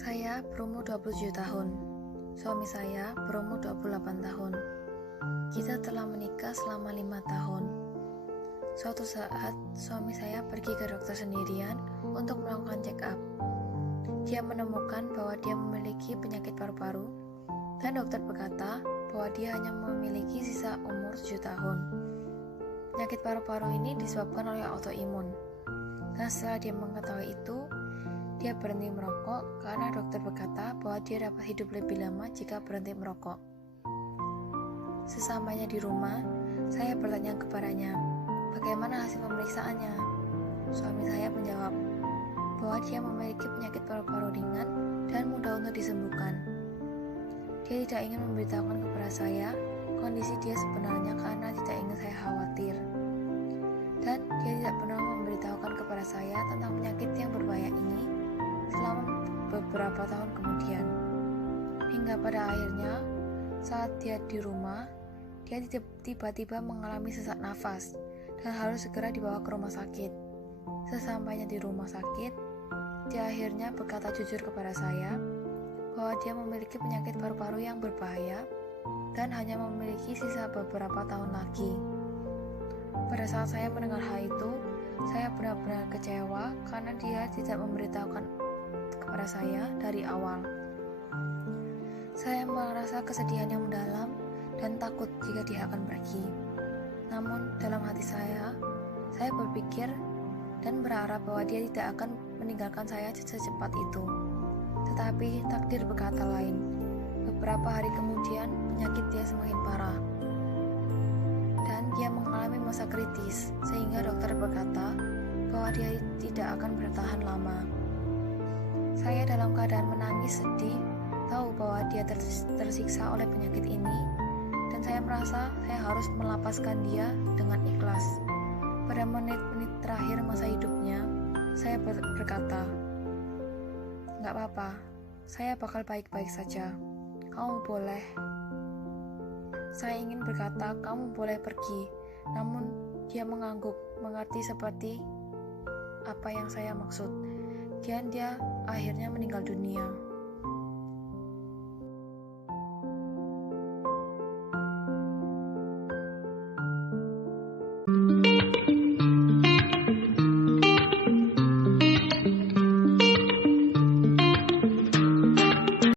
Saya berumur 27 tahun. Suami saya berumur 28 tahun. Kita telah menikah selama 5 tahun. Suatu saat, suami saya pergi ke dokter sendirian untuk melakukan check up. Dia menemukan bahwa dia memiliki penyakit paru-paru, dan dokter berkata bahwa dia hanya memiliki sisa umur 7 tahun. Penyakit paru-paru ini disebabkan oleh autoimun. Dan setelah dia mengetahui itu, dia berhenti merokok karena dokter berkata bahwa dia dapat hidup lebih lama jika berhenti merokok. Sesampainya di rumah, saya bertanya kepadanya, bagaimana hasil pemeriksaannya? Suami saya menjawab bahwa dia memiliki penyakit paru-paru ringan dan mudah untuk disembuhkan. Dia tidak ingin memberitahukan kepada saya kondisi dia sebenarnya karena tidak ingin saya khawatir. Dan dia tidak pernah memberitahukan kepada saya tentang penyakit yang berbahaya ini selama beberapa tahun kemudian. Hingga pada akhirnya, saat dia di rumah, dia tiba-tiba mengalami sesak nafas dan harus segera dibawa ke rumah sakit. Sesampainya di rumah sakit, dia akhirnya berkata jujur kepada saya bahwa dia memiliki penyakit paru-paru yang berbahaya dan hanya memiliki sisa beberapa tahun lagi. Pada saat saya mendengar hal itu, saya benar-benar kecewa karena dia tidak memberitahukan kepada saya dari awal. Saya merasa kesedihan yang mendalam dan takut jika dia akan pergi. Namun dalam hati saya berpikir dan berharap bahwa dia tidak akan meninggalkan saya secepat itu. Tetapi takdir berkata lain. Beberapa hari kemudian penyakit dia semakin parah dan dia mengalami masa kritis sehingga dokter berkata bahwa dia tidak akan bertahan lama. Saya dalam keadaan menangis sedih, tahu bahwa dia tersiksa oleh penyakit ini, dan saya merasa saya harus melapaskan dia dengan ikhlas. Pada menit-menit terakhir masa hidupnya, saya berkata, "Gak apa-apa, saya bakal baik-baik saja. Kamu boleh." Saya ingin berkata, "Kamu boleh pergi," namun dia mengangguk, mengerti seperti apa yang saya maksud. Dan dia akhirnya meninggal dunia.